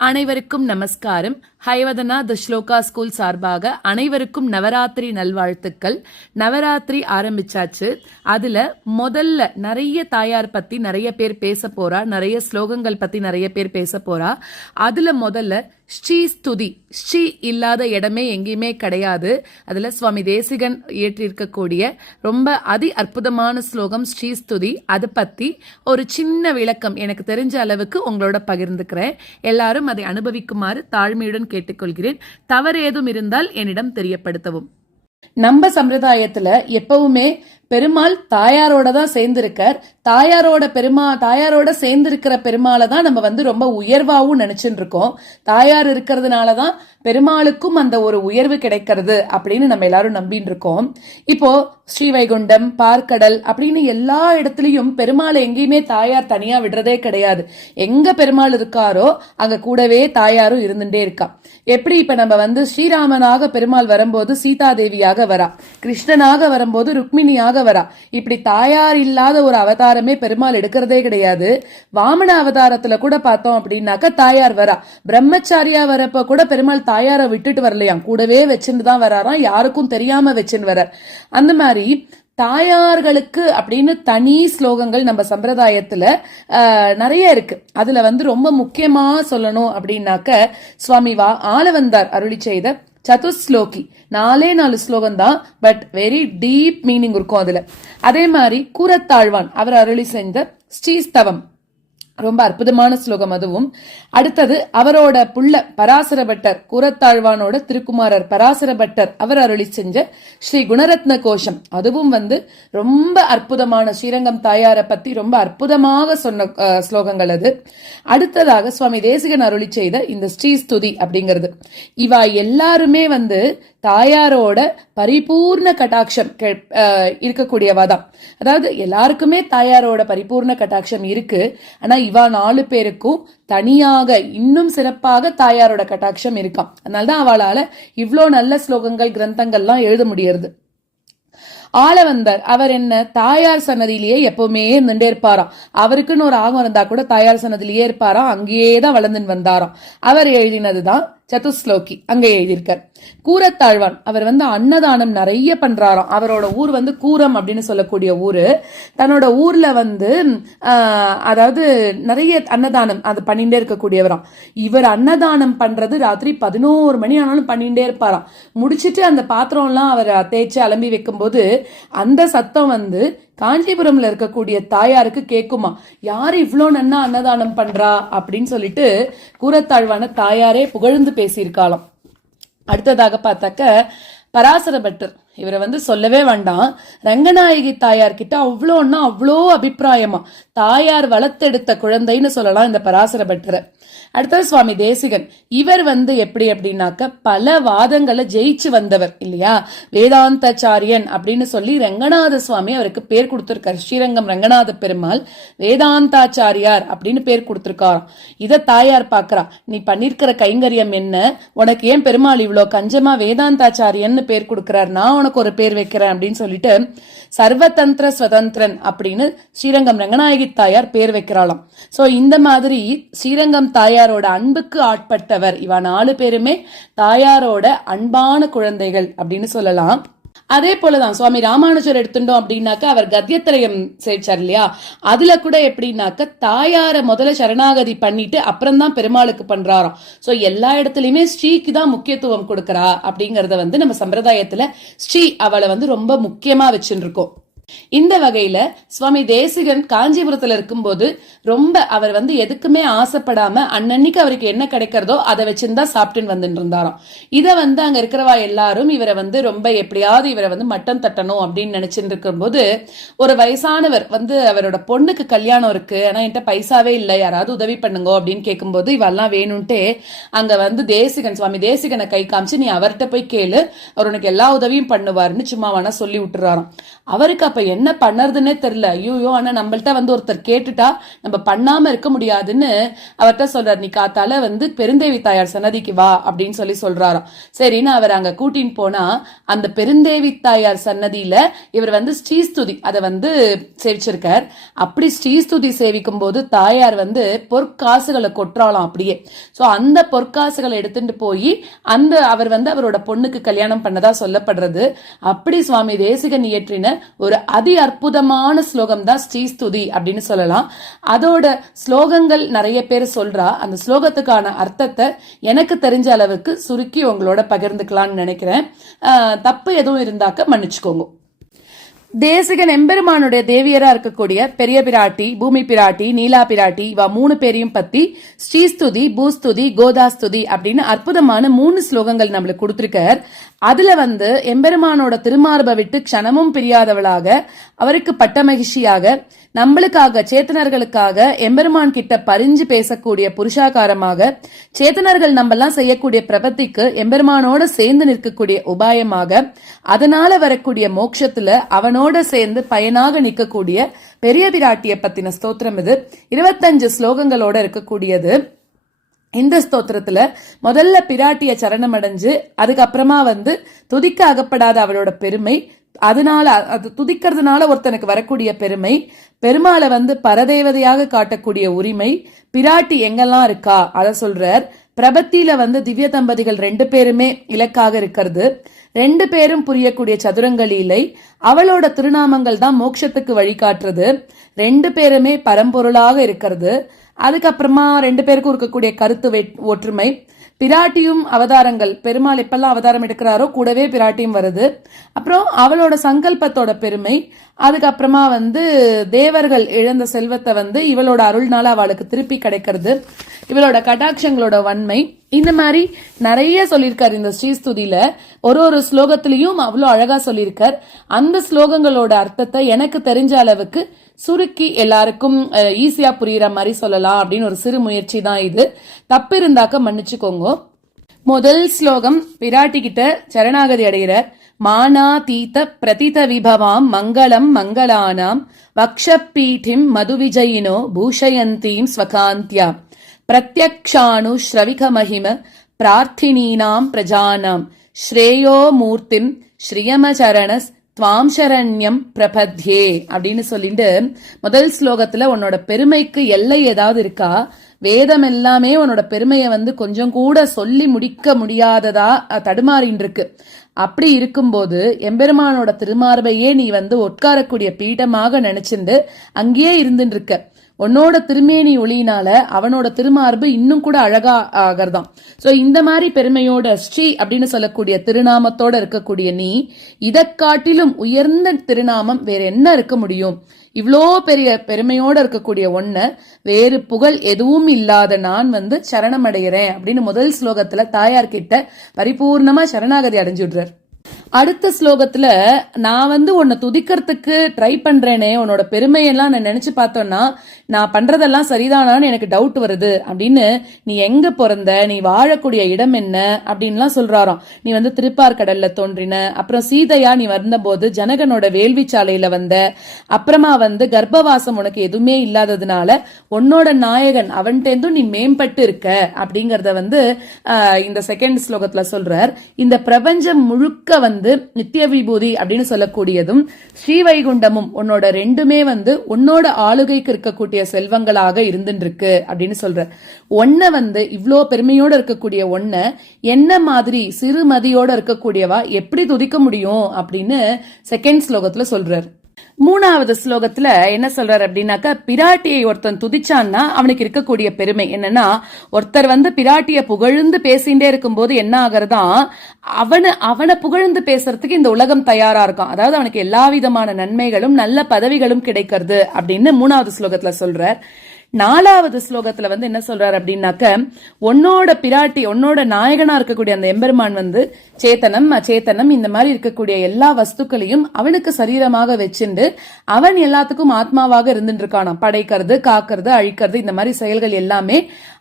அனைவருக்கும் நமஸ்காரம். ஹைவதனா த ஸ்லோகா ஸ்கூல் சார்பாக அனைவருக்கும் நவராத்திரி நல்வாழ்த்துக்கள். நவராத்திரி ஆரம்பிச்சாச்சு. அதுல முதல்ல நிறைய தாயார் பத்தி நிறைய பேர் பேச போறா நிறைய ஸ்லோகங்கள் பத்தி நிறைய பேர் பேச போறா. அதுல முதல்ல ஸ்ரீ ஸ்துதி ஸ்ரீ இல்லாத இடமே எங்கேயுமே கிடையாது. அதுல சுவாமி தேசிகன் இயற்றியிருக்கக்கூடிய ரொம்ப அதி அற்புதமான ஸ்லோகம் ஸ்ரீ ஸ்துதி. அதை பத்தி ஒரு சின்ன விளக்கம் எனக்கு தெரிஞ்ச அளவுக்கு உங்களோட பகிர்ந்துக்கிறேன். எல்லாரும் அதை அனுபவிக்குமாறு தாழ்மையுடன் கேட்டுக்கொள்கிறேன். தவறு ஏதும் இருந்தால் என்னிடம் தெரியப்படுத்தவும். நம்ம சம்பிரதாயத்துல எப்பவுமே பெருமாள் தாயாரோட தான் சேர்ந்திருக்கார். தாயாரோட பெருமா தாயாரோட சேர்ந்திருக்கிற பெருமாளை தான் நம்ம வந்து ரொம்ப உயர்வாவும் நினைச்சுட்டு இருக்கோம் தாயார் இருக்கிறதுனால தான் பெருமாளுக்கும் அந்த ஒரு உயர்வு கிடைக்கிறது அப்படின்னு நம்ம எல்லாரும் நம்பின்னு இருக்கோம் இப்போ ஸ்ரீவைகுண்டம் பார்க்கடல் அப்படின்னு எல்லா இடத்துலயும் பெருமாளை எங்கேயுமே தாயார் தனியா விடுறதே கிடையாது. எங்க பெருமாள் இருக்காரோ அங்க கூடவே தாயாரும் இருந்துட்டே இருக்கா. எப்படி இப்ப நம்ம வந்து ஸ்ரீராமனாக பெருமாள் வரும்போது சீதாதேவியாக வரா? கிருஷ்ணனாக வரும்போது ருக்மிணியாக வரா இப்படி தாயார் இல்லாத ஒரு அவதாரமே பெருமாள் எடுக்கிறதே கிடையாது. வாமன அவதாரத்துல கூட பார்த்தோம் அப்படின்னாக்க தாயார் வரா. பிரம்மச்சாரியா வரப்ப கூட பெருமாள் தாயாரை விட்டுட்டு வரலையாம் கூடவே வச்சுன்னு தான் வராராம். யாருக்கும் தெரியாம வச்சுன்னு வரார். அந்த மாதிரி தாயார்களுக்கு அப்படின்னு தனி ஸ்லோகங்கள் நம்ம சம்பிரதாயத்துல நிறைய இருக்கு. அதுல வந்து ரொம்ப முக்கியமா சொல்லணும் அப்படின்னாக்க சுவாமி வா ஆளவந்தார் அருளி செய்த சதுஸ்லோகி. நாலே நாலு ஸ்லோகம் தான் பட் வெரி டீப் மீனிங் இருக்கும் அதுல. அதே மாதிரி கூரத்தாழ்வான் அவர் அருளி செஞ்ச ஸ்ரீஸ்தவம். ரொம்ப அற்புதமான ஸ்லோகம் அதுவும். அடுத்தது அவரோட புள்ள பராசர பட்டர் கூரத்தாழ்வானோட திருக்குமாரர் பராசர பட்டர் அவர் அருளி செஞ்ச ஸ்ரீ குணரத்ன கோஷம். அதுவும் வந்து ரொம்ப அற்புதமான ஸ்ரீரங்கம் தாயாரை பத்தி ரொம்ப அற்புதமாக சொன்ன ஸ்லோகங்கள் அது. அடுத்ததாக சுவாமி தேசிகன் அருளி செய்த இந்த ஸ்ரீ ஸ்துதி அப்படிங்கிறது. இவா எல்லாருமே வந்து தாயாரோட பரிபூர்ண கட்டாட்சம் கே- இருக்கக்கூடியவா தான் அதாவது எல்லாருக்குமே தாயாரோட பரிபூர்ண கட்டாட்சம் இருக்கு. ஆனா இவா நாலு பேருக்கும் தனியாக இன்னும் சிறப்பாக தாயாரோட கட்டாட்சம் இருக்காம். அதனாலதான் அவளால இவ்வளோ நல்ல ஸ்லோகங்கள் கிரந்தங்கள்லாம் எழுத முடியறது. ஆளவந்தார் அவர் என்ன தாயார் சன்னதியிலேயே எப்பவுமே இருந்துட்டே இருப்பாராம். அவருக்குன்னு ஒரு ஆகம் இருந்தா கூட தாயார் சன்னதியிலேயே இருப்பாராம். அங்கேயே தான் வளர்ந்துன்னு வந்தாராம். அவர் எழுதினதுதான் சதுஸ்லோகி அங்கே எழுதியிருக்கார். கூரத்தாழ்வான் அவர் வந்து அன்னதானம் நிறைய பண்றாராம். அவரோட ஊர் வந்து கூரம் அப்படின்னு சொல்லக்கூடிய ஊர். தன்னோட ஊர்ல வந்து அதாவது நிறைய அன்னதானம் அது பண்ணிட்டே இருக்கக்கூடியவராம். இவர் அன்னதானம் பண்றது ராத்திரி பதினோரு மணி ஆனாலும் பண்ணிட்டே இருப்பாராம். முடிச்சிட்டு அந்த பாத்திரம்லாம் அவர் தேய்ச்சி அலம்பி வைக்கும்போது அந்த சத்தம் வந்து காஞ்சிபுரம்ல இருக்கக்கூடிய தாயாருக்கு கேக்குமா யார் இவ்வளோ நன்னா அன்னதானம் பண்றா? அப்படின்னு சொல்லிட்டு கூரத்தாழ்வான தாயாரே புகழ்ந்து பேசியிருக்காளாம். அடுத்ததாக பார்த்தாக்க பராசர பட்டர் இவரை வந்து சொல்லவே வேண்டாம். ரங்கநாயகி தாயார் கிட்ட அவ்வளோன்னா அவ்வளோ அபிப்பிராயமா. தாயார் வளர்த்தெடுத்த குழந்தைன்னு சொல்லலாம் இந்த பராசர பட்டரை. அடுத்தது சுவாமி தேசிகன். இவர் வந்து எப்படி அப்படின்னாக்க பல வாதங்களை ஜெயிச்சு வந்தவர் இல்லையா? வேதாந்தாச்சாரியன் அப்படின்னு சொல்லி ரங்கநாத சுவாமி அவருக்கு பேர் கொடுத்துருக்கார். ஸ்ரீரங்கம் ரங்கநாத பெருமாள் வேதாந்தாச்சாரியார் அப்படின்னு பேர் கொடுத்திருக்காராம். இதை தாயார் பாக்குறா நீ பண்ணிருக்கிற கைங்கரியம் என்ன? உனக்கு ஏன் பெருமாள் இவ்வளோ கஞ்சமா வேதாந்தாச்சாரியன்னு பேர் கொடுக்கிறார். நான் உனக்கு ஒரு பேர் வைக்கிறேன் அப்படின்னு சொல்லிட்டு சர்வதந்திர ஸ்வதந்திரன் அப்படின்னு ஸ்ரீரங்கம் ரங்கநாயகி தாயார் பேர் வைக்கிறாளாம். சோ இந்த மாதிரி ஸ்ரீரங்கம் தாயாரோட அன்புக்கு ஆட்பட்டவர் இவன் நாலு பேருமே தாயாரோட அன்பான குழந்தைகள் அப்படின்னு சொல்லலாம். அதே போலதான் சுவாமி ராமானுஜர் எடுத்துட்டோம் அப்படின்னாக்க அவர் கத்தியத்திரயம் சேர்ச்சார் இல்லையா? அதுல கூட எப்படின்னாக்க தாயார முதல்ல சரணாகதி பண்ணிட்டு அப்புறம் தான் பெருமாளுக்கு பண்றாராம். சோ எல்லா இடத்துலயுமே ஸ்ரீக்கு தான் முக்கியத்துவம் கொடுக்கறா அப்படிங்கறத வந்து நம்ம சம்பிரதாயத்துல ஸ்ரீ அவளை வந்து ரொம்ப முக்கியமா வச்சுருக்கோம் இந்த வகையில சுவாமி தேசிகன் காஞ்சிபுரத்துல இருக்கும்போது ரொம்ப அவர் வந்து எதுக்குமே ஆசைப்படாம அன்னன்னைக்கு அவருக்கு என்ன கிடைக்கிறதோ அதை வச்சிருந்தா சாப்பிட்டுன்னு வந்துட்டு இருந்தாராம். இத வந்து அங்க இருக்கிறவா எல்லாரும் இவரை வந்து ரொம்ப எப்படியாவது இவரை வந்து மட்டம் தட்டணும் அப்படின்னு நினைச்சிட்டு இருக்கும்போது ஒரு வயசானவர் வந்து அவரோட பொண்ணுக்கு கல்யாணம் இருக்கு. ஆனா என்கிட்ட பைசாவே இல்லை. யாராவது உதவி பண்ணுங்க அப்படின்னு கேட்கும்போது இவெல்லாம் வேணும்ட்டே அங்க வந்து தேசிகன் சுவாமி தேசிகனை கை காமிச்சு நீ அவர்கிட்ட போய் கேளு. அவர் உனக்கு எல்லா உதவியும் பண்ணுவாருன்னு சும்மா வேணா சொல்லி விட்டுறாராம். அவருக்கு அப்ப என்ன பண்ணுறதுன்னே தெரில ஐயோ ஆனால் நம்மள்ட்ட வந்து ஒருத்தர் கேட்டுட்டா நம்ம பண்ணாமல் இருக்க முடியாதுன்னு அவர்கிட்ட சொல்றாரு. நீ காத்தால வந்து பெருந்தேவி தாயார் சன்னதிக்கு வா அப்படின்னு சொல்லி சொல்றாராம். சரின்னு அவர் அங்க கூட்டின்னு போனா அந்த பெருந்தேவி தாயார் சன்னதியில இவர் வந்து ஸ்ரீஸ்துதி அதை வந்து சேவிச்சிருக்கார். அப்படி ஸ்ரீஸ்துதி சேவிக்கும் போது தாயார் வந்து பொற்காசுகளை கொற்றாலாம் அப்படியே. ஸோ அந்த பொற்காசுகளை எடுத்துட்டு போய் அந்த அவர் வந்து அவரோட பொண்ணுக்கு கல்யாணம் பண்ணதா சொல்லப்படுறது. அப்படி சுவாமி தேசிகன் இயற்றின ஒரு அதி அற்புதமான ஸ்லோகம் தான் ஸ்ரீஸ்துதி அப்படின்னு சொல்லலாம். அதோட ஸ்லோகங்கள் நிறைய பேர் சொல்றா. அந்த ஸ்லோகத்துக்கான அர்த்தத்தை எனக்கு தெரிஞ்ச அளவுக்கு சுருக்கி உங்களோட பகிர்ந்துக்கலாம்னு நினைக்கிறேன். தப்பு எதுவும் இருந்தாக்க மன்னிச்சுக்கோங்க. தேசிகன் எம்பெருமானுடைய தேவியரா இருக்கக்கூடிய பெரிய பிராட்டி பூமி பிராட்டி நீலா பிராட்டி இவ மூணு பேரையும் பத்தி ஸ்ரீஸ்துதி பூஸ்துதி கோதாஸ்துதி அப்படின்னு அற்புதமான மூணு ஸ்லோகங்கள் நம்மளுக்கு கொடுத்திருக்கார். அதுல வந்து எம்பெருமானோட திருமார்பை விட்டு க்ஷணமும் பிரியாதவளாக அவருக்கு பட்ட மகிழ்ச்சியாக நம்மளுக்காக சேத்தனர்களுக்காக எம்பெருமான் கிட்ட பரிஞ்சு பேசக்கூடிய புருஷாகாரமாக சேத்தனர்கள் நம்மெல்லாம் செய்யக்கூடிய பிரபத்திக்கு எம்பெருமானோட சேர்ந்து நிற்கக்கூடிய உபாயமாக அதனால வரக்கூடிய மோட்சத்துல அவனோட சேர்ந்து பயனாக நிற்கக்கூடிய பெரிய பிராட்டிய பத்தின ஸ்தோத்திரம் இது. இருபத்தஞ்சு ஸ்லோகங்களோட இருக்கக்கூடியது. இந்த ஸ்தோத்திரத்துல முதல்ல பிராட்டிய சரணம் அடைஞ்சு அதுக்கப்புறமா வந்து துதிக்க அகப்படாத அவளோட பெருமை அதனால அது துதிக்கிறதுனால ஒருத்தனுக்கு வரக்கூடிய பெருமை பெருமாளை வந்து பரதேவதையாக காட்டக்கூடிய உரிமை பிராட்டி எங்கெல்லாம் இருக்கா? அதை சொல்றார். பிரபத்தியில வந்து திவ்ய தம்பதிகள் ரெண்டு பேருமே இலக்காக இருக்கிறது. ரெண்டு பேரும் புரியக்கூடிய சதுரங்கள் இல்லை அவளோட திருநாமங்கள் தான் மோட்சத்துக்கு வழிகாட்டுறது. ரெண்டு பேருமே பரம்பொருளாக இருக்கிறது. அதுக்கப்புறமா ரெண்டு பேருக்கும் இருக்கக்கூடிய கருத்து ஒற்றுமை பிராட்டியும் அவதாரங்கள் பெருமாள் எப்பெல்லாம் அவதாரம் எடுக்கிறாரோ கூடவே பிராட்டியும் வருது. அப்புறம் அவளோட சங்கல்பத்தோட பெருமை அதுக்கப்புறமா வந்து தேவர்கள் இழந்த செல்வத்தை வந்து இவளோட அருள்னால அவளுக்கு திருப்பி கிடைக்கிறது. இவளோட கடாட்சங்களோட வன்மை இந்த மாதிரி நிறைய சொல்லியிருக்கார் இந்த ஸ்ரீஸ்துதியில ஒரு ஒரு ஸ்லோகத்திலையும் அவ்வளோ அழகா சொல்லியிருக்கார். அந்த ஸ்லோகங்களோட அர்த்தத்தை எனக்கு தெரிஞ்ச அளவுக்கு சுருக்கி எல்லாருக்கும் ஈஸியா புரியுற மாதிரி சொல்லலாம் அப்படின்னு ஒரு சிறு முயற்சி தான் இது. தப்பு இருந்தாக்க மன்னிச்சுக்கோங்க. முதல் ஸ்லோகம் பிராட்டி கிட்ட சரணாகதி அடைகிறார். மானாதீத பிரதித விபவாம் மங்களம் மங்களானாம் வக்ஷப்பீட்டிம் மதுவிஜயினோ பூஷயந்தீம் ஸ்வகாந்தியாம். பிரத்யக்ஷானு ஸ்ரவிக மகிம பிரார்த்தினீனாம் பிரஜானாம் ஸ்ரேயோ மூர்த்திம் ஸ்ரீயமச்சரணஸ் துவாம் சரண்யம் பிரபத்யே அப்படின்னு சொல்லிட்டு முதல் ஸ்லோகத்துல உன்னோட பெருமைக்கு எல்லை ஏதாவது இருக்கா? வேதம் எல்லாமே உன்னோட பெருமையை வந்து கொஞ்சம் கூட சொல்லி முடிக்க முடியாததா தடுமாறின் இருக்கு அப்படி இருக்கும்போது எம்பெருமானோட திருமார்பையே நீ வந்து உட்காரக்கூடிய பீடமாக நினைச்சிருந்து அங்கேயே இருந்துட்டு இருக்க உன்னோட திருமேனி ஒளியினால அவனோட திருமார்பு இன்னும் கூட அழகா ஆகிறதாம். சோ இந்த மாதிரி பெருமையோட ஸ்ரீ அப்படின்னு சொல்லக்கூடிய திருநாமத்தோட இருக்கக்கூடிய நீ இதை காட்டிலும் உயர்ந்த திருநாமம் வேற என்ன இருக்க முடியும்? இவ்வளோ பெரிய பெருமையோட இருக்கக்கூடிய ஒன்ன வேறு புகழ் எதுவும் இல்லாத நான் வந்து சரணமடைகிறேன் அப்படின்னு முதல் ஸ்லோகத்துல தாயார் கிட்ட பரிபூர்ணமா சரணாகதி அடைஞ்சு விடுறார் அடுத்த ஸ்லோகத்துல நான் வந்து உன்னை துதிக்கிறதுக்கு ட்ரை பண்றேனே உன்னோட பெருமையெல்லாம் நான் நினைச்சு பார்த்தோன்னா நான் பண்றதெல்லாம் சரிதானான்னு எனக்கு டவுட் வருது அப்படின்னு நீ எங்க பிறந்த நீ வாழக்கூடிய இடம் என்ன அப்படின்லாம் சொல்றாராம். நீ வந்து திருப்பார்கடல்ல தோன்றின அப்புறம் சீதையா நீ வந்தபோது ஜனகனோட வேள்வி சாலையில வந்த அப்புறமா வந்து கர்ப்பவாசம் உனக்கு எதுவுமே இல்லாததுனால உன்னோட நாயகன் அவன்கிட்டேருந்தும் நீ மேம்பட்டு இருக்க அப்படிங்கறத வந்து இந்த செகண்ட் ஸ்லோகத்துல சொல்றார். இந்த பிரபஞ்சம் முழுக்க வந்து நித்திய விபூதி அப்படின்னு சொல்லக்கூடியதும் ஸ்ரீவைகுண்டமும் உன்னோட ரெண்டுமே வந்து உன்னோட ஆளுகைக்கு இருக்கக்கூடிய செல்வங்களாக இருந்துட்டு இருக்கு அப்படின்னு சொல்ற. ஒன்ன வந்து இவ்வளோ பெருமையோட இருக்கக்கூடிய ஒன்ன என்ன மாதிரி சிறுமதியோட இருக்கக்கூடியவா எப்படி துதிக்க முடியும் அப்படின்னு செகண்ட் ஸ்லோகத்துல சொல்றாரு. மூணாவது ஸ்லோகத்துல என்ன சொல்றாரு அப்படின்னாக்கா பிராட்டியை ஒருத்தன் துதிச்சான்னா அவனுக்கு இருக்கக்கூடிய பெருமை என்னன்னா ஒருத்தர் வந்து பிராட்டிய புகழ்ந்து பேசிட்டே இருக்கும்போது என்ன ஆகுறதா அவனை அவனை புகழ்ந்து பேசுறதுக்கு இந்த உலகம் தயாரா இருக்கும். அதாவது அவனுக்கு எல்லா விதமான நன்மைகளும் நல்ல பதவிகளும் கிடைக்கிறது அப்படின்னு மூணாவது ஸ்லோகத்துல சொல்றார். நாலாவது ஸ்லோகத்துல வந்து என்ன சொல்றாரு அப்படின்னாக்க உன்னோட பிராட்டி உன்னோட நாயகனா இருக்கக்கூடிய அந்த எம்பெருமான் வந்து சேத்தனம் அச்சேத்தனம் இந்த மாதிரி இருக்கக்கூடிய எல்லா வஸ்துக்களையும் அவனுக்கு சரீரமாக வச்சுண்டு அவன் எல்லாத்துக்கும் ஆத்மாவாக இருந்துட்டு இருக்கானாம் படைக்கிறது காக்கிறது அழிக்கிறது இந்த மாதிரி செயல்கள் எல்லாமே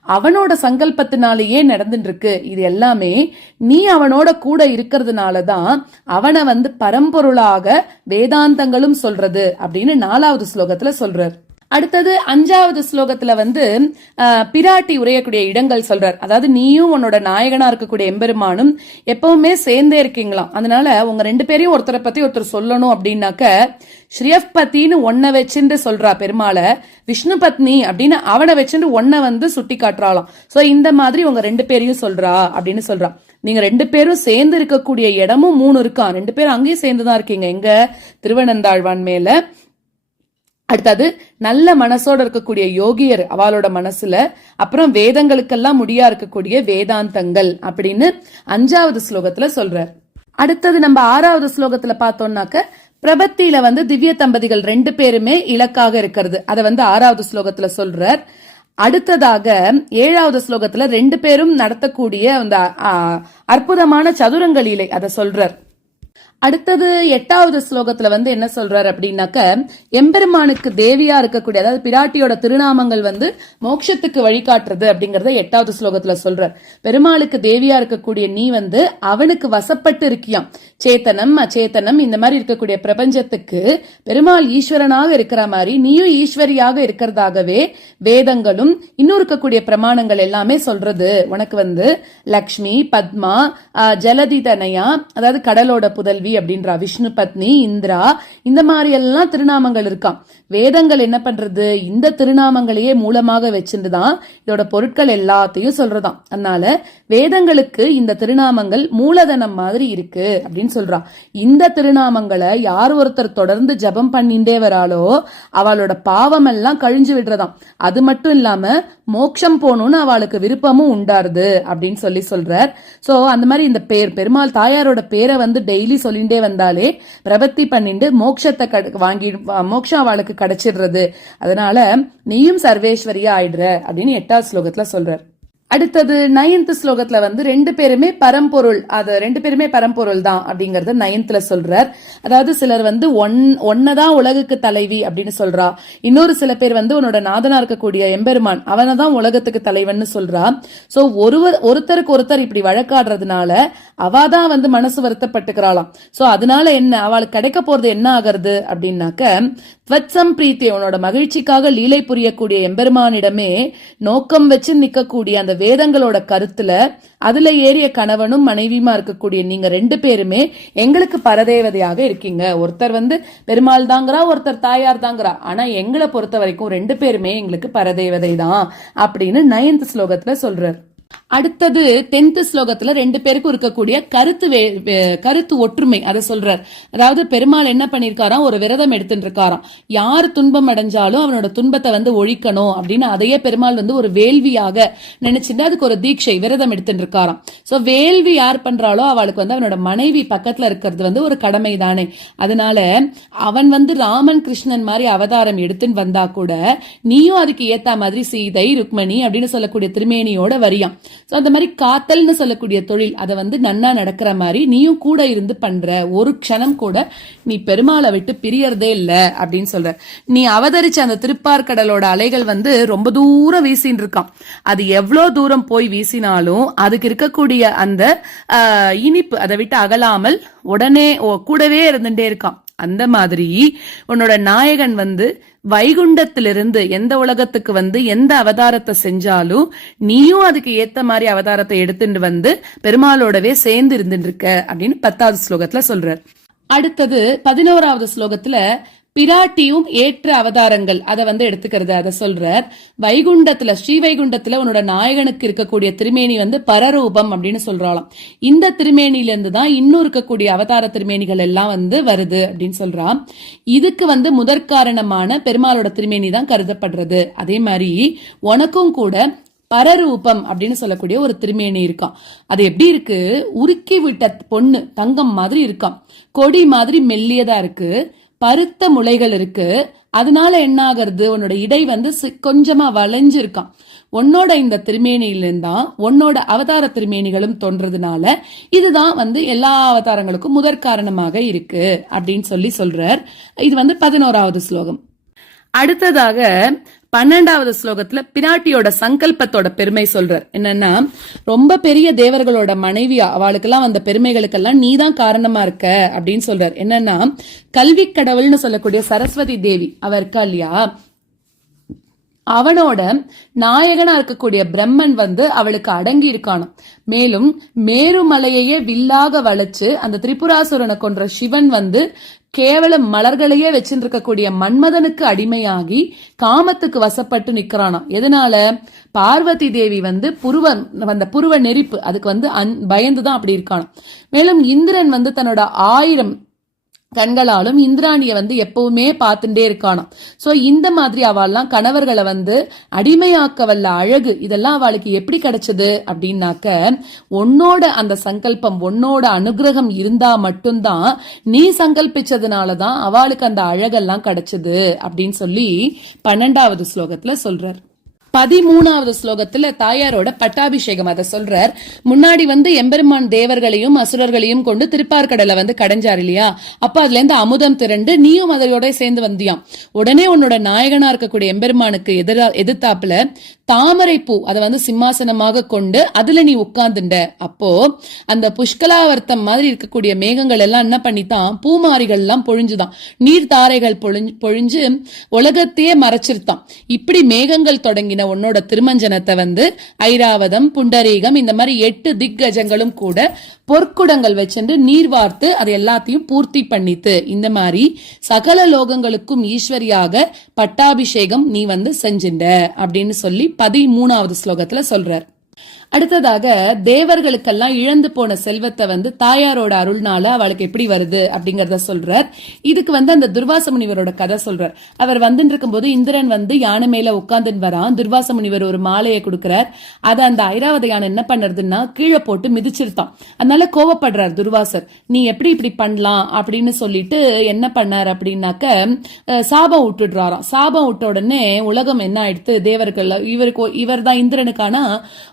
அவனோட சங்கல்பத்தினாலேயே நடந்துட்டு இருக்கு இது எல்லாமே நீ அவனோட கூட இருக்கிறதுனால தான் அவனை வந்து பரம்பொருளாக வேதாந்தங்களும் சொல்றது அப்படின்னு நாலாவது ஸ்லோகத்துல சொல்றாரு. அடுத்தது அஞ்சாவது ஸ்லோகத்துல வந்து பிராட்டி உரையக்கூடிய இடங்கள் சொல்றார். அதாவது நீயும் உன்னோட நாயகனா இருக்கக்கூடிய எம்பெருமானும் எப்பவுமே சேர்ந்தே இருக்கீங்களாம். அதனால உங்க ரெண்டு பேரையும் ஒருத்தரை பத்தி ஒருத்தர் சொல்லணும் அப்படின்னாக்க ஸ்ரீயப்பத்தின்னு ஒன்ன வச்சுட்டு சொல்றா பெருமாளை விஷ்ணு பத்னி அப்படின்னு அவனை வச்சுட்டு ஒன்ன வந்து சுட்டி காட்டுறாளாம். சோ இந்த மாதிரி உங்க ரெண்டு பேரையும் சொல்றா அப்படின்னு சொல்றா. நீங்க ரெண்டு பேரும் சேர்ந்து இருக்கக்கூடிய இடமும் மூணு இருக்கான் ரெண்டு பேரும் அங்கேயும் சேர்ந்து தான் இருக்கீங்க. எங்க? திருவனந்தாழ்வான் மேல. அடுத்தது நல்ல மனசோட இருக்கக்கூடிய யோகியர் அவளோட மனசுல அப்புறம் வேதங்களுக்கெல்லாம் முடியா இருக்கக்கூடிய வேதாந்தங்கள் அப்படின்னு அஞ்சாவது ஸ்லோகத்துல சொல்றார். அடுத்தது நம்ம ஆறாவது ஸ்லோகத்துல பார்த்தோம்னாக்க பிரபத்தியில வந்து திவ்ய தம்பதிகள் ரெண்டு பேருமே இலக்காக இருக்கிறது. அதை வந்து ஆறாவது ஸ்லோகத்துல சொல்றார். அடுத்ததாக ஏழாவது ஸ்லோகத்துல ரெண்டு பேரும் நடத்தக்கூடிய அந்த அற்புதமான சதுரங்களிலே அதை சொல்றார். அடுத்தது எட்டாவது ஸ்லோகத்துல வந்து என்ன சொல்றாரு அப்படின்னாக்க எம்பெருமானுக்கு தேவியா இருக்கக்கூடிய அதாவது பிராட்டியோட திருநாமங்கள் வந்து மோட்சத்துக்கு வழிகாட்டுறது அப்படிங்கறத எட்டாவது ஸ்லோகத்துல சொல்றார். பெருமாளுக்கு தேவியா இருக்கக்கூடிய நீ வந்து அவனுக்கு வசப்பட்டு இருக்கியாம். சேத்தனம் அச்சேத்தனம் இந்த மாதிரி இருக்கக்கூடிய பிரபஞ்சத்துக்கு பெருமாள் ஈஸ்வரனாக இருக்கிற மாதிரி நீயும் ஈஸ்வரியாக இருக்கிறதாகவே வேதங்களும் இன்னும் இருக்கக்கூடிய பிரமாணங்கள் எல்லாமே சொல்றது. உனக்கு வந்து லக்ஷ்மி பத்மா ஆஹ், ஜலதி தனயா அதாவது கடலோட புதல்வி அப்படின்றா விஷ்ணு பத்னி இந்திரா இந்த மாதிரி எல்லாம் திருநாமங்கள் இருக்காம் வேதங்கள் என்ன பண்றது? இந்த திருநாமங்களையே மூலமாக வச்சுட்டு தான் இதோட பொருட்கள் எல்லாத்தையும் சொல்றதாம். அதனால வேதங்களுக்கு இந்த திருநாமங்கள் மூலதனம் மாதிரி இருக்கு அப்படின்னு சொல்றா. இந்த திருநாமங்களை யார் ஒருத்தர் தொடர்ந்து ஜபம் பண்ணிண்டே வராளோ அவளோட பாவம் எல்லாம் கழிஞ்சு விடுறதாம். அது மட்டும் இல்லாம மோட்சம் போகணும்னு அவளுக்கு விருப்பமும் உண்டாருது அப்படின்னு சொல்லி சொல்றார். சோ அந்த மாதிரி இந்த பேர் பெருமாள் தாயாரோட பேரை வந்து டெய்லி சொல்லி சொல்லிண்டே வந்தாலே பிரபத்தி பண்ணிட்டு மோட்சத்தை கட- வாங்கி மோட்சம் அவளுக்கு கிடைச்சிடுறது. அதனால நீயும் சர்வேஸ்வரியா ஆயிடுற அப்படின்னு எட்டாவது ஸ்லோகத்துல சொல்றார். அடுத்தது நயன்த் ஸ்லோகத்துல வந்து ரெண்டு பேருமே பரம்பொருள் அது ரெண்டு பேருமே பரம்பொருள் தான் அப்படிங்கறத நயன்த்ல சொல்றார். அதாவது சிலர் வந்து ஒன் ஒன்னதான் உலகுக்கு தலைவி அப்படின்னு சொல்றா. இன்னொரு சில பேர் வந்து உன்னோட நாதனா இருக்கக்கூடிய எம்பெருமான் அவனை தான் உலகத்துக்கு தலைவன்னு சொல்றா. சோ ஒருவர் ஒருத்தருக்கு ஒருத்தர் இப்படி வழக்காடுறதுனால அவாதான் வந்து மனசு வருத்தப்பட்டுக்கிறாளாம். சோ அதனால என்ன அவளுக்கு கிடைக்க போறது என்ன ஆகிறது அப்படின்னாக்க வத்சம் பிரீத்தி உன்னோட மகிழ்ச்சிக்காக லீலை புரியக்கூடிய எம்பெருமானிடமே நோக்கம் வச்சு நிக்கக்கூடிய அந்த வேதங்களோட கருத்துல அதுல ஏறிய கணவனும் மனைவியுமா இருக்கக்கூடிய நீங்க ரெண்டு பேருமே எங்களுக்கு பரதேவதையாக இருக்கீங்க. ஒருத்தர் வந்து பெருமாள் தாங்கிறா ஒருத்தர் தாயார் தாங்கிறா. ஆனா எங்களை பொறுத்த வரைக்கும் ரெண்டு பேருமே எங்களுக்கு பரதேவதை தான் அப்படின்னு நயன்த் ஸ்லோகத்துல சொல்றாரு. அடுத்தது டென்த் ஸ்லோகத்துல ரெண்டு பேருக்கும் இருக்கக்கூடிய கருத்து வே- கருத்து ஒற்றுமை அதை சொல்றார். அதாவது பெருமாள் என்ன பண்ணிருக்காராம்? ஒரு விரதம் எடுத்துட்டு இருக்காராம் யார் துன்பம் அடைஞ்சாலும் அவனோட துன்பத்தை வந்து ஒழிக்கணும் அப்படின்னு அதையே பெருமாள் வந்து ஒரு வேள்வியாக நினைச்சிட்டு அதுக்கு ஒரு தீட்சை விரதம் எடுத்துட்டு இருக்காராம் சோ வேள்வி யார் பண்றாலோ அவளுக்கு வந்து அவனோட மனைவி பக்கத்துல இருக்கிறது வந்து ஒரு கடமை தானே அதனால அவன் வந்து ராமன் கிருஷ்ணன் மாதிரி அவதாரம் எடுத்துன்னு வந்தா கூட நீயும் அதுக்கு ஏத்த மாதிரி சீதை ருக்மணி அப்படின்னு சொல்லக்கூடிய திருமேனியோட வரியாம். சோ அந்த மாதிரி காத்தல்னு சொல்லக்கூடிய தொழில் அதை வந்து நன்னா நடக்கிற மாதிரி நீயும் கூட இருந்து பண்ற ஒரு க்ஷணம் கூட நீ பெருமாளை விட்டு பிரியறதே இல்ல அப்படின்னு சொல்ற. நீ அவதரிச்ச அந்த திருப்பார்கடலோட அலைகள் வந்து ரொம்ப தூரம் வீசின்னு இருக்கான் அது எவ்வளவு தூரம் போய் வீசினாலும் அதுக்கு இருக்கக்கூடிய அந்த ஆஹ், இனிப்பு அதை விட்டு அகலாமல் உடனே ஓ- கூடவே இருந்துட்டே இருக்கான் அந்த மாதிரி உன்னோட நாயகன் வந்து வைகுண்டத்திலிருந்து எந்த உலகத்துக்கு வந்து எந்த அவதாரத்தை செஞ்சாலும் நீயும் அதுக்கு ஏத்த மாதிரி அவதாரத்தை எடுத்துட்டு வந்து பெருமாளோடவே சேர்ந்து இருந்துட்டு இருக்க அப்படின்னு பத்தாவது ஸ்லோகத்துல சொல்றார். அடுத்தது பதினோராவது ஸ்லோகத்துல பிராட்டியும் ஏற்ற அவதாரங்கள். அதை வந்து எடுத்துக்கிறது அதை சொல்றார். வைகுண்டத்துல ஸ்ரீ வைகுண்டத்துல உன்னோட நாயகனுக்கு இருக்கக்கூடிய திருமேனி வந்து பரரூபம் அப்படின்னு சொல்றாளாம். இந்த திருமேனியிலிருந்து தான் இன்னும் இருக்கக்கூடிய அவதார திருமேனிகள் எல்லாம் வந்து வருது அப்படின்னு சொல்றான். இதுக்கு வந்து முதற்காரணமான பெருமாளோட திருமேனி தான் கருதப்படுறது. அதே மாதிரி உனக்கும் கூட பரரூபம் அப்படின்னு சொல்லக்கூடிய ஒரு திருமேனி இருக்கான். அது எப்படி இருக்கு? உருக்கி விட்ட பொண்ணு தங்கம் மாதிரி இருக்கான். கொடி மாதிரி மெல்லியதா இருக்கு. பருத்த முளைகள் இருக்கு. அதனால என்ன ஆகிறது உன்னோட இடை வந்து கொஞ்சமா வளைஞ்சிருக்கான் உன்னோட இந்த திருமேனியிலிருந்தான் உன்னோட அவதார திருமேனிகளும் தோன்றதுனால இதுதான் வந்து எல்லா அவதாரங்களுக்கும் முதற் காரணமாக இருக்கு அப்படின்னு சொல்லி சொல்றார். இது வந்து பதினோராவது ஸ்லோகம். அடுத்ததாக பன்னெண்டாவது ஸ்லோகத்துல பிராட்டியோட சங்கல்பத்தோட பெருமை சொல்றார். என்னன்னா ரொம்ப பெரிய தேவர்களோட மனைவி அவளுக்கெல்லாம் வந்த பெருமைகளுக்கெல்லாம் நீதான் காரணமா இருக்க அப்படின்னு சொல்றார். என்னன்னா கல்வி கடவுள்னு சொல்லக்கூடிய சரஸ்வதி தேவி அவ இருக்கா இல்லையா? அவனோட நாயகனா இருக்கக்கூடிய பிரம்மன் வந்து அவளுக்கு அடங்கி இருக்கானாம். மேலும் மேருமலையையே வில்லாக வளைச்சு அந்த திரிபுராசுரனை கொன்ற சிவன் வந்து கேவலம் மலர்களையே வச்சுருக்கக்கூடிய மன்மதனுக்கு அடிமையாகி காமத்துக்கு வசப்பட்டு நிக்கிறானாம். எதனால? பார்வதி தேவி வந்து புருவ அந்த புருவ நெரிப்பு அதுக்கு வந்து அன் பயந்துதான் அப்படி இருக்கானாம். மேலும் இந்திரன் வந்து தன்னோட ஆயிரம் கண்களாலும் இந்திராணியை வந்து எப்பவுமே பார்த்துட்டே இருக்கானாம். ஸோ இந்த மாதிரி அவள்லாம் கணவர்களை வந்து அடிமையாக்க வல்ல அழகு இதெல்லாம் அவளுக்கு எப்படி கிடைச்சது அப்படின்னாக்க உன்னோட அந்த சங்கல்பம் உன்னோட அனுகிரகம் இருந்தா மட்டும்தான் நீ சங்கல்பிச்சதுனால தான் அவளுக்கு அந்த அழகெல்லாம் கிடைச்சது அப்படின்னு சொல்லி பன்னெண்டாவது ஸ்லோகத்துல சொல்றார். பதிமூணாவது ஸ்லோகத்துல தாயாரோட பட்டாபிஷேகம் அதை சொல்றார். முன்னாடி வந்து எம்பெருமான் தேவர்களையும் அசுரர்களையும் கொண்டு திருப்பார்கடலை வந்து கடைஞ்சார் இல்லையா? அப்ப அதுல இருந்து அமுதம் திரண்டு நீயும் அதோட சேர்ந்து வந்தியாம். உடனே உன்னோட நாயகனா இருக்கக்கூடிய எம்பெருமானுக்கு எதிரா எதிர்த்தாப்புல தாமரை பூ அதை வந்து சிம்மாசனமாக கொண்டு அதுல நீ உட்கார்ந்துண்ட அப்போ அந்த புஷ்கலாவர்த்தம் மாதிரி இருக்கக்கூடிய மேகங்கள் எல்லாம் என்ன பண்ணித்தான்? பூமாரிகள் எல்லாம் பொழிஞ்சுதான். நீர் தாரைகள் பொழிஞ்சு பொழிஞ்சு உலகத்தையே மறைச்சிருத்தான். இப்படி மேகங்கள் தொடங்கின உன்னோட திருமஞ்சனத்தை வந்து ஐராவதம் புண்டரீகம் இந்த மாதிரி எட்டு திக்கஜங்களும் கூட பொற்குடங்கள் வச்சென்று நீர் வார்த்து அதை எல்லாத்தையும் பூர்த்தி பண்ணித்து இந்த மாதிரி சகல லோகங்களுக்கும் ஈஸ்வரியாக பட்டாபிஷேகம் நீ வந்து செஞ்சுண்ட அப்படின்னு சொல்லி பதிமூணாவது ஸ்லோகத்துல சொல்றார். அடுத்ததாக தேவர்களுக்கெல்லாம் இழந்து போன செல்வத்தை வந்து தாயாரோட அருள்னால அவளுக்கு எப்படி வருது அப்படிங்கறத சொல்றார். இதுக்கு வந்து அந்த துர்வாச முனிவரோட கதை சொல்றார். அவர் வந்துட்டு இருக்கும்போது இந்திரன் வந்து யானை மேல உட்கார்ந்துன்னு வரான். துர்வாச முனிவர் ஒரு மாலையை கொடுக்கிறார். அதை அந்த ஐராவத யானை என்ன பண்ணுறதுன்னா கீழே போட்டு மிதிச்சிருத்தான். அதனால கோவப்படுறார் துர்வாசர். நீ எப்படி இப்படி பண்ணலாம்? அப்படின்னு சொல்லிட்டு என்ன பண்ணார் அப்படின்னாக்க சாபம் விட்டுடுறாராம் சாபம் விட்ட உடனே உலகம் என்ன ஆயிடுத்து? தேவர்கள் இவருக்கு இவர் தான் இந்திரனுக்கான?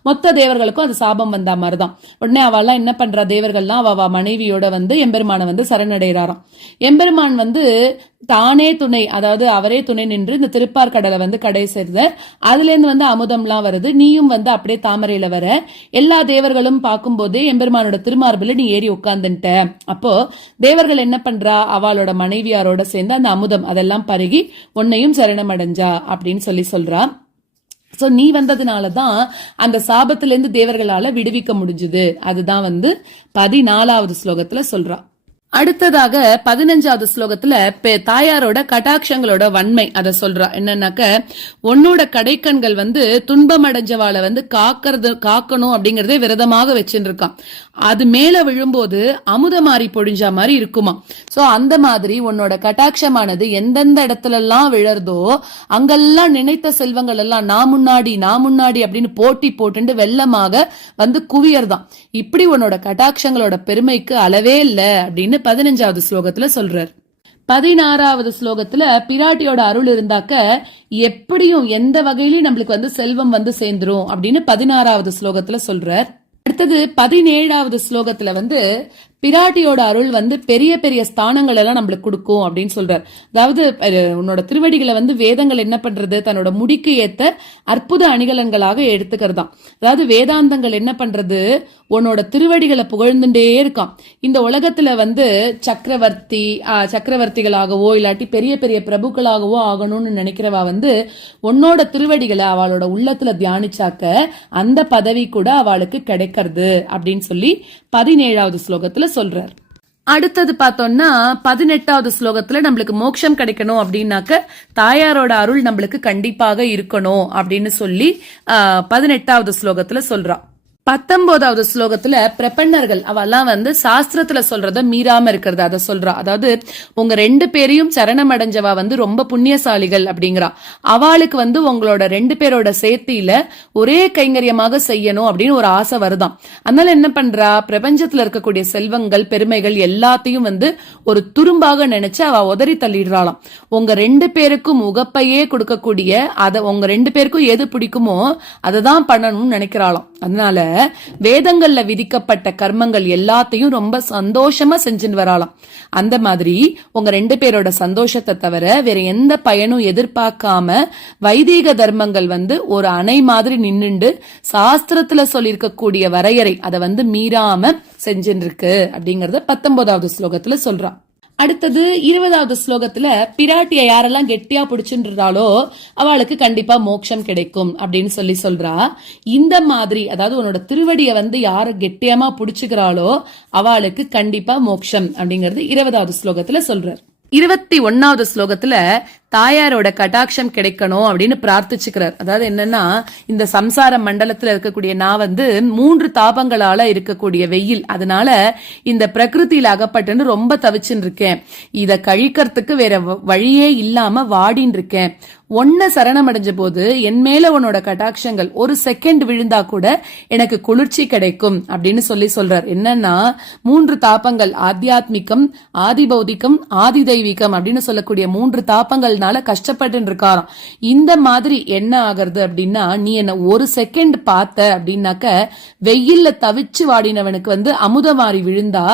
மொத்த தேவர்களுக்கும் அது சாபம் வந்தா மாதிரிதான். உடனே அவெல்லாம் என்ன பண்றா? தேவர்கள்லாம் அவ மனைவியோட வந்து எம்பெருமானை வந்து சரணடைகிறாராம் எம்பெருமான் வந்து தானே துணை அதாவது அவரே துணை நின்று இந்த திருப்பார் கடலை வந்து கடை சேர்ந்தார். அதுலேருந்து வந்து அமுதம்லாம் வருது. நீயும் வந்து அப்படியே தாமரையில வர. எல்லா தேவர்களும் பார்க்கும்போதே எம்பெருமானோட திருமார்பில் நீ ஏறி உட்கார்ந்துட்ட. அப்போ தேவர்கள் என்ன பண்றா? அவளோட மனைவியாரோட சேர்ந்து அந்த அமுதம் அதெல்லாம் பருகி உன்னையும் சரணம் அடைஞ்சா அப்படின்னு சொல்லி சொல்றா. ஸோ நீ வந்ததுனால தான் அந்த சாபத்திலேருந்து தேவர்களால் விடுவிக்க முடிஞ்சுது. அதுதான் வந்து பதினாலாவது ஸ்லோகத்தில் சொல்கிறா அடுத்ததாக பதினஞ்சாவது ஸ்லோகத்துல பெ- தாயாரோட கட்டாட்சங்களோட வன்மை அத சொல்றா. என்னன்னாக்க உன்னோட கடைக்கண்கள் வந்து துன்பம் அடைஞ்சவாளை வந்து காக்கிறது காக்கணும் அப்படிங்கறதே விரதமாக வச்சுட்டு இருக்கான் அது மேல விழும்போது அமுத மாறி பொழிஞ்சா மாதிரி இருக்குமா. சோ அந்த மாதிரி உன்னோட கட்டாட்சமானது எந்தெந்த இடத்துல எல்லாம் விழறதோ அங்கெல்லாம் நினைத்த செல்வங்கள் எல்லாம் நான் முன்னாடி நான் முன்னாடி அப்படின்னு போட்டி போட்டுண்டு வெள்ளமாக வந்து குவியர்தான் இப்படி உன்னோட கட்டாட்சங்களோட பெருமைக்கு அளவே இல்லை அப்படின்னு பதினஞ்சாவது ஸ்லோகத்துல சொல்றார். பதினாறாவது ஸ்லோகத்துல பிராட்டியோட அருள் இருந்தாக்க எப்படியும் எந்த வகையிலயும் நம்மளுக்கு வந்து செல்வம் வந்து சேர்ந்துரும் அப்படின்னு பதினாறாவது ஸ்லோகத்துல சொல்றார். அடுத்தது பதினேழாவது ஸ்லோகத்துல வந்து பிராட்டியோட அருள் வந்து பெரிய பெரிய ஸ்தானங்கள் எல்லாம் நம்மளுக்கு கொடுக்கும் அப்படின்னு சொல்றார். அதாவது உன்னோட திருவடிகளை வந்து வேதங்கள் என்ன பண்றது? தன்னோட முடிக்கு ஏத்த அற்புத அணிகலன்களாக எடுத்துக்கிறதாம். அதாவது வேதாந்தங்கள் என்ன பண்றது? உன்னோட திருவடிகளை புகழ்ந்துட்டே இருக்கான் இந்த உலகத்துல வந்து சக்கரவர்த்தி சக்கரவர்த்திகளாகவோ இல்லாட்டி பெரிய பெரிய பிரபுக்களாகவோ ஆகணும்னு நினைக்கிறவா வந்து உன்னோட திருவடிகளை அவளோட உள்ளத்துல தியானிச்சாக்க அந்த பதவி கூட அவளுக்கு கிடைக்கிறது அப்படின்னு சொல்லி பதினேழாவது ஸ்லோகத்துல சொல்றார்? அடுத்தது பார்த்தோம்னா பதினெட்டாவது ஸ்லோகத்துல நம்மளுக்கு மோட்சம் கிடைக்கணும் அப்படின்னாக்க தாயாரோட அருள் நம்மளுக்கு கண்டிப்பாக இருக்கணும் அப்படின்னு சொல்லி ஆஹ், பதினெட்டாவது ஸ்லோகத்துல சொல்றான் பத்தொன்பதாவது ஸ்லோகத்துல பிரபன்னர்கள் அவெல்லாம் வந்து சாஸ்திரத்துல சொல்றத மீறாம இருக்கிறது அதை சொல்றா. அதாவது உங்க ரெண்டு பேரையும் சரணம் அடைஞ்சவா வந்து ரொம்ப புண்ணியசாலிகள் அப்படிங்கிறா. அவளுக்கு வந்து உங்களோட ரெண்டு பேரோட சேர்த்தியில ஒரே கைங்கரியமாக செய்யணும் அப்படின்னு ஒரு ஆசை வருதாம். அதனால என்ன பண்றா? பிரபஞ்சத்துல இருக்கக்கூடிய செல்வங்கள் பெருமைகள் எல்லாத்தையும் வந்து ஒரு துரும்பாக நினைச்சு அவ உதறி தள்ளிடுறாளாம். உங்க ரெண்டு பேருக்கும் உகப்பையே கொடுக்கக்கூடிய அதை உங்க ரெண்டு பேருக்கும் எது பிடிக்குமோ அதை தான் பண்ணணும்னு நினைக்கிறாளாம். அதனால வேதங்கள்ல விதிக்கப்பட்ட கர்மங்கள் எல்லாத்தையும் ரொம்ப சந்தோஷமா செஞ்சுன்னு வராலாம் அந்த மாதிரி உங்க ரெண்டு பேரோட சந்தோஷத்தை தவிர வேற எந்த பயனும் எதிர்பார்க்காம வைதீக தர்மங்கள் வந்து ஒரு அணை மாதிரி நின்னுண்டு சாஸ்திரத்துல சொல்லியிருக்கக்கூடிய வரையறை அதை வந்து மீறாம செஞ்சுன்னு இருக்கு அப்படிங்கறத பத்தொன்பதாவது ஸ்லோகத்துல சொல்றான் அடுத்தது இருபதாவது ஸ்லோகத்துல பிராட்டிய யாரெல்லாம் கெட்டியா பிடிச்சுன்றாளோ அவளுக்கு கண்டிப்பா மோட்சம் கிடைக்கும் அப்படின்னு சொல்லி சொல்றா. இந்த மாதிரி அதாவது உன்னோட திருவடியை வந்து யாரு கெட்டியமா பிடிச்சுக்கிறாளோ அவளுக்கு கண்டிப்பா மோட்சம் அப்படிங்கறது இருபதாவது ஸ்லோகத்துல சொல்றாரு. இருபத்தி ஒன்னாவது ஸ்லோகத்துல தாயாரோட கட்டாட்சம் கிடைக்கணும் அப்படின்னு பிரார்த்திச்சுக்கிறார். அதாவது என்னன்னா இந்த சம்சார மண்டலத்துல இருக்கக்கூடிய நான் வந்து மூன்று தாபங்களால இருக்கக்கூடிய வெயில். அதனால இந்த பிரகிருத்தியில அகப்பட்டுன்னு ரொம்ப தவிச்சுன்னு இருக்கேன். இதை கழிக்கிறதுக்கு வேற வ- வழியே இல்லாம வாடின்னு இருக்கேன். ஒன்ன சரணமடைஞ்ச போது என் மேல உன்னோட கட்டாட்சங்கள் ஒரு செகண்ட் விழுந்தா கூட எனக்கு குளிர்ச்சி கிடைக்கும் அப்படின்னு சொல்லி சொல்றார். என்னன்னா மூன்று தாபங்கள் ஆத்தியாத்மிகம் ஆதி பௌதிகம் ஆதி தெய்வீகம் அப்படின்னு சொல்லக்கூடிய மூன்று தாபங்கள்னால கஷ்டப்பட்டு இருக்காராம். இந்த மாதிரி என்ன ஆகிறது அப்படின்னா நீ என்ன ஒரு செகண்ட் பார்த்த அப்படின்னாக்க வெயில்ல தவிச்சு வாடினவனுக்கு வந்து அமுதமாரி விழுந்தா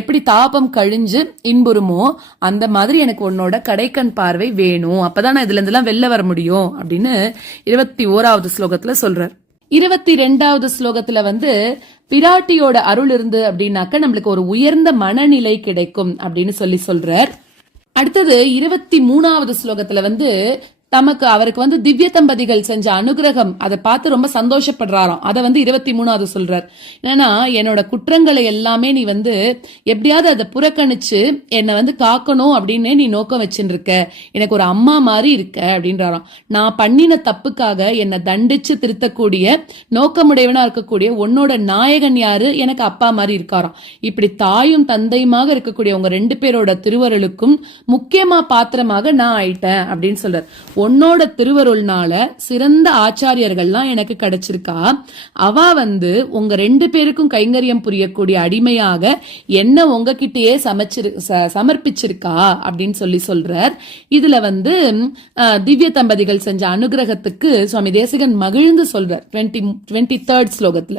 எப்படி தாபம் கழிஞ்சு இன்புறுமோ அந்த மாதிரி எனக்கு உன்னோட கடைக்கண் பார்வை வேணும். அப்பதான் இதுல இருந்தெல்லாம் வெளில வர முடியும் அப்படின்னு இருபத்தி ஓராவது ஸ்லோகத்துல சொல்றார். இருபத்தி ரெண்டாவது ஸ்லோகத்துல வந்து பிராட்டியோட அருள் இருந்து அப்படின்னாக்க நம்மளுக்கு ஒரு உயர்ந்த மனநிலை கிடைக்கும் அப்படின்னு சொல்லி சொல்றார். அடுத்தது இருபத்தி மூணாவது ஸ்லோகத்துல வந்து தமக்கு அவருக்கு வந்து திவ்ய தம்பதிகள் செஞ்ச அனுகிரகம் அதை பார்த்து ரொம்ப சந்தோஷப்படுறாராம். அதை வந்து இருபத்தி மூணாவது சொல்றார். என்னன்னா என்னோட குற்றங்களை எல்லாமே நீ வந்து எப்படியாவது அதை புறக்கணிச்சு என்னை வந்து காக்கணும் அப்படின்னு நீ நோக்கம் வச்சுட்டு இருக்க எனக்கு ஒரு அம்மா மாதிரி இருக்க அப்படின்றாராம். நான் பண்ணின தப்புக்காக என்னை தண்டிச்சு திருத்தக்கூடிய நோக்கமுடையவனா இருக்கக்கூடிய உன்னோட நாயகன் யாரு? எனக்கு அப்பா மாதிரி இருக்காராம். இப்படி தாயும் தந்தையுமாக இருக்கக்கூடிய உங்க ரெண்டு பேரோட திருவருளுக்கும் முக்கியமா பாத்திரமாக நான் ஆயிட்டேன் அப்படின்னு சொல்றார். உன்னோட திருவருள்னால சிறந்த ஆச்சாரியர்கள்லாம் எனக்கு கிடைச்சிருக்கா. அவ வந்து உங்க ரெண்டு பேருக்கும் கைங்கரியம் புரியக்கூடிய அடிமையாக என்ன உங்ககிட்டயே சமைச்சிரு ச- சமர்ப்பிச்சிருக்கா அப்படின்னு சொல்லி சொல்றார். இதுல வந்து திவ்ய தம்பதிகள் செஞ்ச அனுகிரகத்துக்கு சுவாமி தேசிகன் மகிழ்ந்து சொல்றார் டுவெண்ட்டி டுவெண்ட்டி தேர்ட் ஸ்லோகத்துல.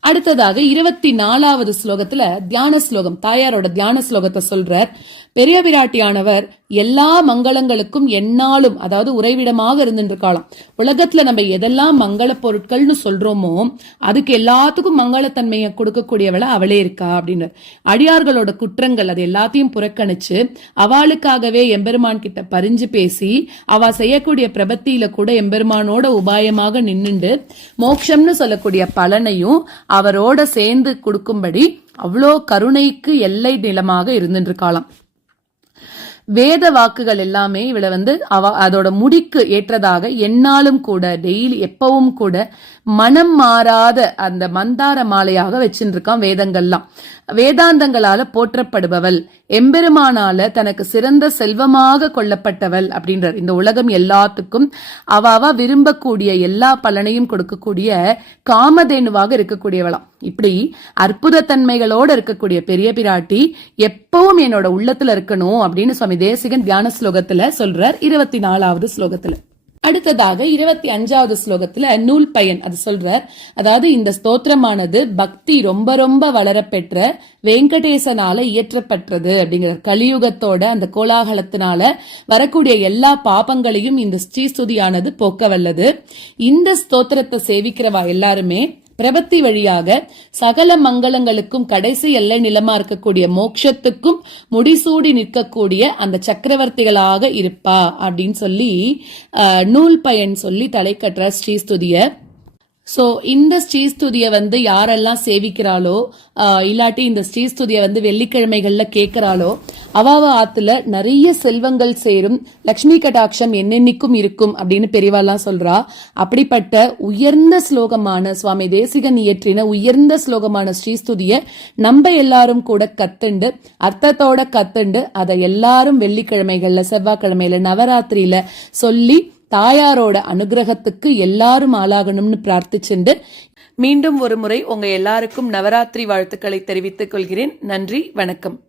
அடுத்ததாக இருபத்தி நாலாவது ஸ்லோகத்துல தியான ஸ்லோகம் தாயாரோட தியான ஸ்லோகத்தை சொல்றார். பெரிய விராட்டியானவர் எல்லா மங்களங்களுக்கும் எந்நாளும் அதாவது உறைவிடமாக இருந்துருக்காளாம் உலகத்துல நம்ம எதெல்லாம் மங்கள பொருட்கள்னு சொல்றோமோ அதுக்கு எல்லாத்துக்கும் மங்களத்தன்மையை கொடுக்கக்கூடியவள அவளே இருக்கா அப்படின்னு. அடியார்களோட குற்றங்கள் அது எல்லாத்தையும் புறக்கணிச்சு அவளுக்காகவே எம்பெருமான் கிட்ட பறிஞ்சு பேசி அவ செய்யக்கூடிய பிரபத்தியில கூட எம்பெருமானோட உபாயமாக நின்னுண்டு மோட்சம்னு சொல்லக்கூடிய பலனையும் அவரோட சேர்ந்து கொடுக்கும்படி அவ்வளோ கருணைக்கு எல்லை நிலமாக இருந்துட்டு இருக்காளாம் வேத வாக்குகள் எல்லாமே இவளை வந்து அவ அதோட முடிக்கு ஏற்றதாக என்னாலும் கூட டெய்லி எப்பவும் கூட மனம் மாறாத அந்த மந்தார மாலையாக வச்சுருக்கான் வேதங்கள்லாம். வேதாந்தங்களால போற்றப்படுபவள். எம்பெருமானால தனக்கு சிறந்த செல்வமாக கொள்ளப்பட்டவள் அப்படின்றார். இந்த உலகம் எல்லாத்துக்கும் அவாவா விரும்பக்கூடிய எல்லா பலனையும் கொடுக்கக்கூடிய காமதேனுவாக இருக்கக்கூடியவளாம். இப்படி அற்புதத்தன்மைகளோட இருக்கக்கூடிய பெரிய பிராட்டி எப்பவும் என்னோட உள்ளத்துல இருக்கணும் அப்படின்னு சுவாமி தேசிகன் தியான ஸ்லோகத்துல சொல்றார். இருபத்தி நாலாவது ஸ்லோகத்துல. அடுத்ததாக இருபத்தி அஞ்சாவது ஸ்லோகத்துல நூல் பயன் அது சொல்றார். அதாவது இந்த ஸ்தோத்திரமானது பக்தி ரொம்ப ரொம்ப வளரப்பெற்ற வெங்கடேசனால இயற்றப்பட்டது அப்படிங்கிற கலியுகத்தோட அந்த கோலாகலத்தினால வரக்கூடிய எல்லா பாபங்களையும் இந்த ஸ்ரீஸ்துதியானது போக்க வல்லது இந்த ஸ்தோத்திரத்தை சேவிக்கிறவா எல்லாருமே பிரபத்தி வழியாக சகல மங்களங்களுக்கும் கடைசி எல்லை நிலமா இருக்கக்கூடிய மோட்சத்துக்கும் முடிசூடி நிற்கக்கூடிய அந்த சக்கரவர்த்திகளாக இருப்பா அப்படின்னு சொல்லி நூல் பயன் சொல்லி தலைக்கற்ற கட்டுற ஸ்ரீஸ்துதிய ஸோ இந்த ஸ்ரீஸ்துதியை வந்து யாரெல்லாம் சேவிக்கிறாளோ இல்லாட்டி இந்த ஸ்ரீஸ்துதியை வந்து வெள்ளிக்கிழமைகளில் கேட்குறாளோ அவாவ ஆத்துல நிறைய செல்வங்கள் சேரும். லக்ஷ்மி கடாட்சம் என்னென்னைக்கும் இருக்கும் அப்படின்னு பெரியவாலாம் சொல்றா. அப்படிப்பட்ட உயர்ந்த ஸ்லோகமான சுவாமி தேசிகன் இயற்றின உயர்ந்த ஸ்லோகமான ஸ்ரீஸ்துதியை நம்ம எல்லாரும் கூட கத்துண்டு அர்த்தத்தோட கத்துண்டு அதை எல்லாரும் வெள்ளிக்கிழமைகள்ல செவ்வாய்க்கிழமையில நவராத்திரியில சொல்லி தாயாரோட அனுகிரகத்துக்கு எல்லாரும் ஆளாகணும்னு பிரார்த்திச்சுண்டு மீண்டும் ஒரு முறை உங்க எல்லாருக்கும் நவராத்திரி வாழ்த்துக்களை தெரிவித்துக் கொள்கிறேன். நன்றி வணக்கம்.